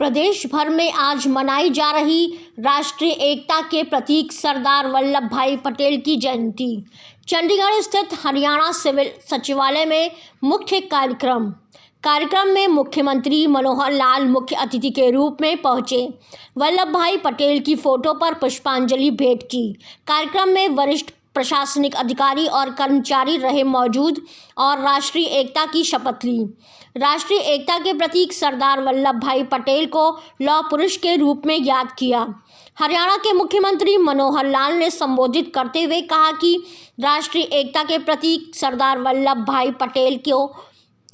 प्रदेश भर में आज मनाई जा रही राष्ट्रीय एकता के प्रतीक सरदार वल्लभ भाई पटेल की जयंती। चंडीगढ़ स्थित हरियाणा सिविल सचिवालय में मुख्य कार्यक्रम में मुख्यमंत्री मनोहर लाल मुख्य अतिथि के रूप में पहुंचे। वल्लभ भाई पटेल की फोटो पर पुष्पांजलि भेंट की। कार्यक्रम में वरिष्ठ प्रशासनिक अधिकारी और कर्मचारी रहे मौजूद और राष्ट्रीय एकता की शपथ ली। राष्ट्रीय एकता के प्रतीक सरदार वल्लभ भाई पटेल को लौह पुरुष के रूप में याद किया। हरियाणा के मुख्यमंत्री मनोहर लाल ने संबोधित करते हुए कहा कि राष्ट्रीय एकता के प्रतीक सरदार वल्लभ भाई पटेल को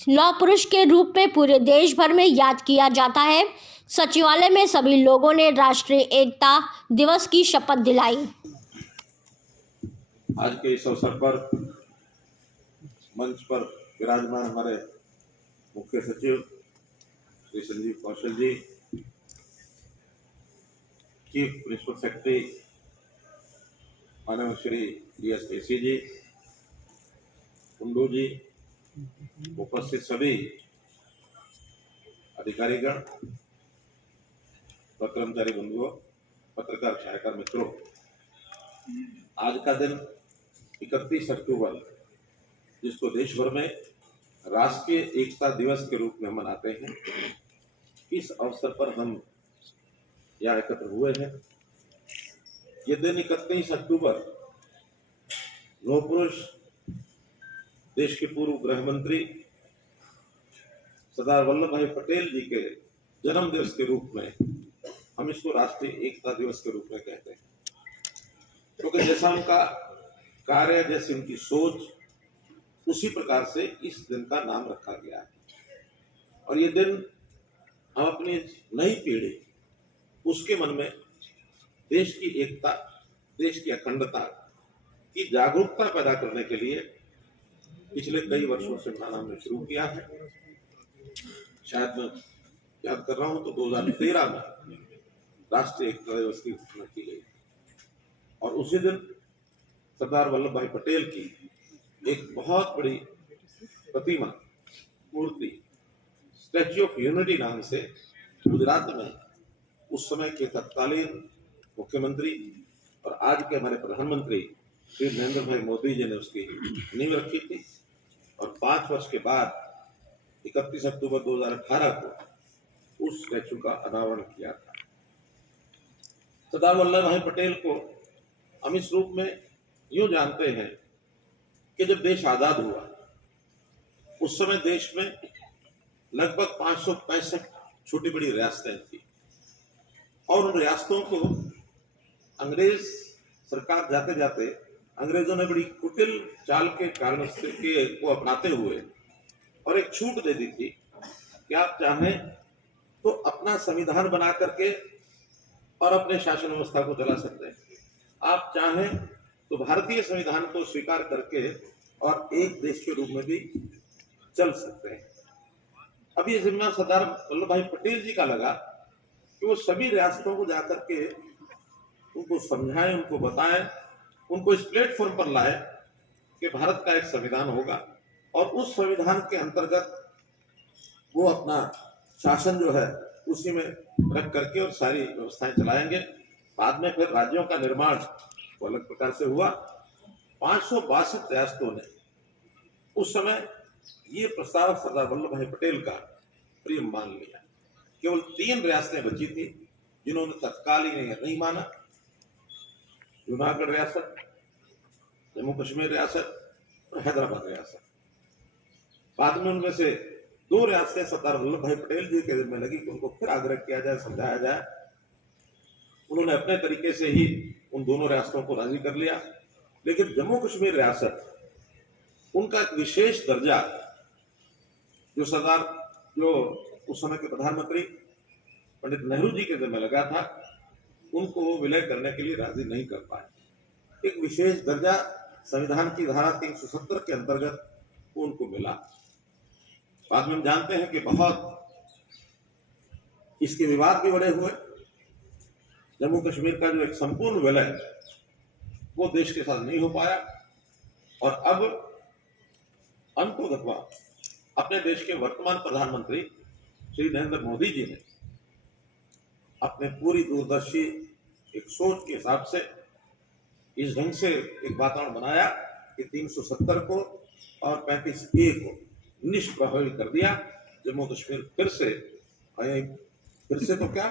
लौह पुरुष के रूप में पूरे देश भर में याद किया जाता है। सचिवालय में सभी लोगों ने राष्ट्रीय एकता दिवस की शपथ दिलाई। आज के इस अवसर पर मंच पर विराजमान हमारे मुख्य सचिव श्री संजीव कौशल जी, चीफ प्रिंसिपल सेक्रेटरी माननीय श्री DS केसी जी, कुंडू जी, उपस्थित सभी अधिकारीगण, कर्मचारी बंधुओं, पत्रकार छायाकार मित्रों, आज का दिन 31 अक्टूबर, जिसको देश भर में राष्ट्रीय एकता दिवस के रूप में मनाते हैं, इस अवसर पर हम यहाँ एकत्र हुए हैं। ये दिन 31 अक्टूबर लौह पुरुष, देश के पूर्व गृह मंत्री सरदार वल्लभ भाई पटेल जी के जन्म दिवस के रूप में हम इसको राष्ट्रीय एकता दिवस के रूप में कहते हैं, क्योंकि जैसा उनका कार्य, जैसी उनकी सोच, उसी प्रकार से इस दिन का नाम रखा गया है। और ये दिन हम अपनी नई पीढ़ी, उसके मन में देश की एकता, देश की अखंडता की जागरूकता पैदा करने के लिए पिछले कई वर्षों से मनाना हमने शुरू किया है। शायद मैं याद कर रहा हूं तो 2013 में राष्ट्रीय एकता दिवस की घोषणा की गई और उसी दिन सरदार वल्लभ भाई पटेल की एक बहुत बड़ी प्रतिमा, मूर्ति, स्टैच्यू ऑफ यूनिटी नाम से गुजरात में उस समय के तत्कालीन मुख्यमंत्री और आज के हमारे प्रधानमंत्री श्री नरेंद्र भाई मोदी जी ने उसकी नींव रखी थी। और 5 वर्ष के बाद 31 अक्टूबर 2018 को उस स्टैच्यू का अनावरण किया था। सरदार वल्लभ भाई पटेल को हम इस रूप में यूं जानते हैं कि जब देश आजाद हुआ, उस समय देश में लगभग 565 छोटी बड़ी रियासतें थी और उन रियासतों को अंग्रेज सरकार जाते जाते अंग्रेजों ने बड़ी कुटिल चाल के कारण से को अपनाते हुए और एक छूट दे दी थी कि आप चाहें तो अपना संविधान बना करके और अपने शासन व्यवस्था को चला सकते हैं, आप चाहें तो भारतीय संविधान को स्वीकार करके और एक देश के रूप में भी चल सकते हैं। अब ये जिम्मा सरदार वल्लभ भाई पटेल जी का लगा कि वो सभी रियासतों को जाकर के उनको समझाएं, उनको बताएं, उनको इस प्लेटफॉर्म पर लाए कि भारत का एक संविधान होगा और उस संविधान के अंतर्गत वो अपना शासन जो है उसी में रख करके और सारी व्यवस्थाएं चलाएंगे। बाद में फिर राज्यों का निर्माण तो अलग प्रकार से हुआ। 562 रियासतों ने उस समय ये प्रस्ताव सरदार वल्लभ भाई पटेल का प्रिय मान लिया। केवल 3 रियासतें बची थी जिन्होंने तत्कालीन नहीं माना, जूनागढ़ रियासत, जम्मू कश्मीर रियासत और हैदराबाद रियासत। बाद में उनमें से 2 रियासतें सरदार वल्लभ भाई पटेल जी के में लगी कि उनको फिर आग्रह किया जाए, समझाया जाए। उन्होंने अपने तरीके से ही उन दोनों रियासतों को राजी कर लिया, लेकिन जम्मू कश्मीर रियासत, उनका एक विशेष दर्जा जो उस समय के प्रधानमंत्री पंडित नेहरू जी के जिम्मे लगा था, उनको वो विलय करने के लिए राजी नहीं कर पाए। एक विशेष दर्जा संविधान की धारा 370 के अंतर्गत उनको मिला। बाद में हम जानते हैं कि बहुत इसके विवाद भी बड़े हुए। जम्मू कश्मीर का जो एक संपूर्ण विलय वो देश के साथ नहीं हो पाया और अब अंततः अपने देश के वर्तमान प्रधानमंत्री श्री नरेंद्र मोदी जी ने अपने पूरी दूरदर्शी एक सोच के हिसाब से इस ढंग से एक वातावरण बनाया कि 370 को और 35A को निष्प्रभावी कर दिया। जम्मू कश्मीर फिर से तो क्या,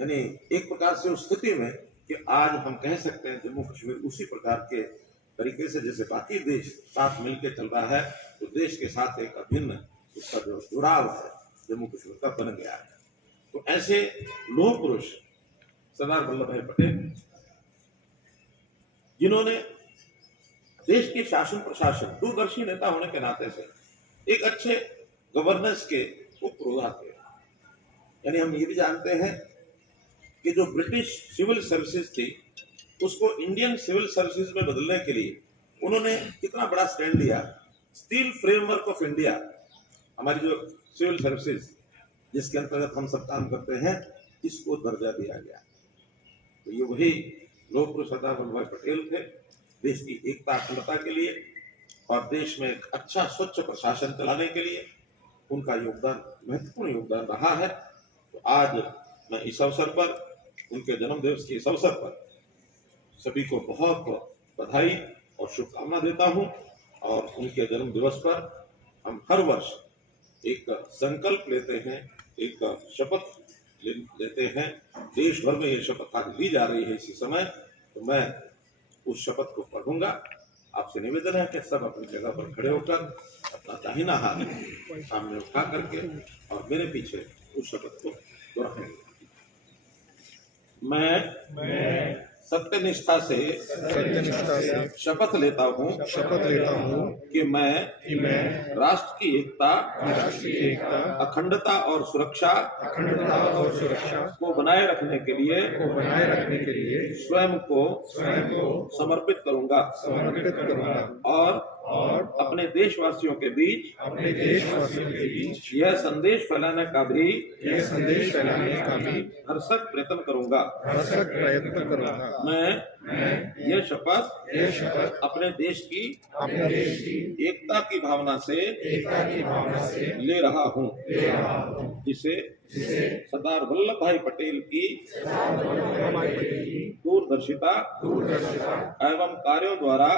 यानी एक प्रकार से उस स्थिति में कि आज हम कह सकते हैं जम्मू कश्मीर उसी प्रकार के तरीके से जैसे बाकी देश साथ मिलकर चल रहा है, तो देश के साथ एक अभिन्न उसका जो जुड़ाव है जम्मू कश्मीर का बन गया है। तो ऐसे लौह पुरुष सरदार वल्लभ भाई पटेल, जिन्होंने देश के शासन प्रशासन दूरदर्शी नेता होने के नाते से एक अच्छे गवर्नेंस के उपरोधा थे। यानी हम ये भी जानते हैं कि जो ब्रिटिश सिविल सर्विसेज थी उसको इंडियन सिविल सर्विसेज में बदलने के लिए उन्होंने कितना बड़ा स्टैंड लिया। स्टील फ्रेमवर्क ऑफ इंडिया, हमारी जो सिविल सर्विसेज जिसके अंतर्गत हम सब काम करते हैं, इसको दर्जा दिया गया। तो ये वही लौह पुरुष सरदार वल्लभ भाई पटेल थे, देश की एकता अखंडता के लिए और देश में एक अच्छा स्वच्छ प्रशासन चलाने के लिए उनका योगदान, महत्वपूर्ण योगदान रहा है। तो आज मैं इस अवसर पर, उनके जन्म दिवस के इस अवसर पर सभी को बहुत बहुत बधाई और शुभकामना देता हूं। और उनके जन्म दिवस पर हम हर वर्ष एक संकल्प लेते हैं, एक शपथ लेते हैं। देश भर में ये शपथ आज ली जा रही है इसी समय, तो मैं उस शपथ को पढ़ूंगा। आपसे निवेदन है कि सब अपनी जगह पर खड़े होकर अपना दाहिना हाथ सामने उठा करके और मेरे पीछे उस शपथ को दोहराएंगे। मैं सत्यनिष्ठा से शपथ लेता हूँ कि मैं राष्ट्र की एकता, अखंडता और सुरक्षा को बनाए रखने के लिए स्वयं को समर्पित करूंगा और अपने देशवासियों के बीच यह संदेश फैलाने का भी भरसक प्रयत्न करूंगा। मैं यह शपथ अपने देश की एकता की भावना से ले रहा हूँ, जिसे सरदार वल्लभ भाई पटेल की दूरदर्शिता एवं कार्यों द्वारा